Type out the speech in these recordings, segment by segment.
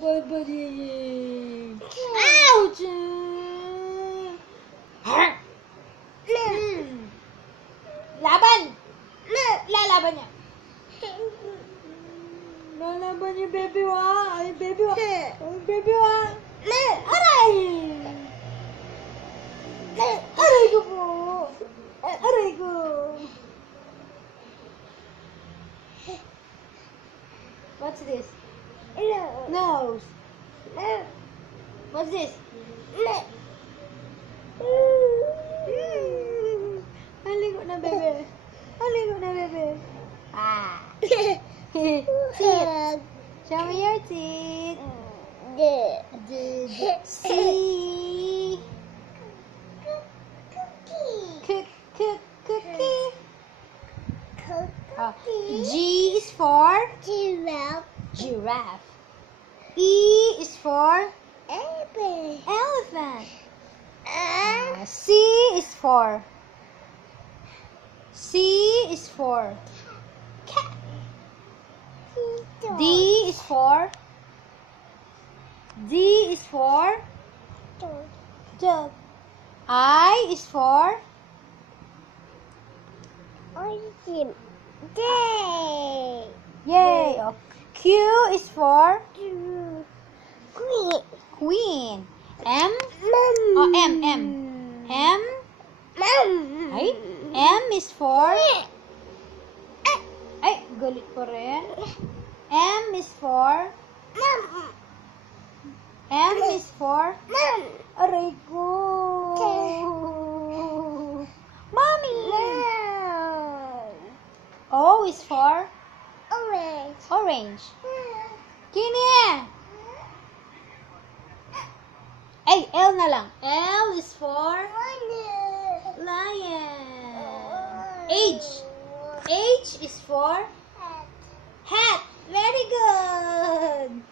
Buddy. Ouch! Laban! Lalaban niya. Lalaban niya, baby wa. Ay, baby wa. Ay, baby wa. Aray! Aray ko po. Aray ko. What's this? Nose. What's this? Haligo na, bebe. Haligo na, bebe. Ah. Teeth. Show me your teeth. C. Cookie. G is for giraffe. E is for elephant. C is for cat. D is for dog. I is for yay. Oh. Q is for queen. M. Oh, M. Ay, M is for ay, galit pa rin. M is for aray ko. Mommy. O is for orange. Kini. Ay, L na lang. L is for lion. H is for hat. Very good.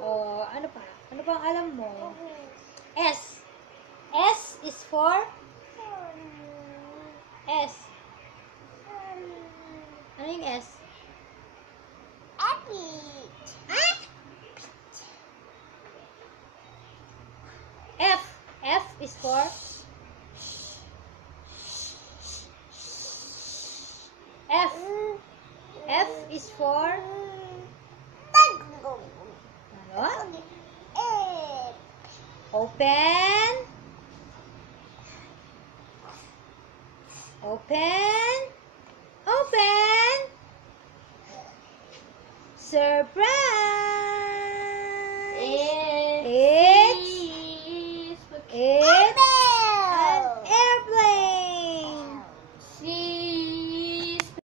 Oh, ano pa? Ano pa ang alam mo? S is for ano yung S? F is for F is for ano? Open. Surprise!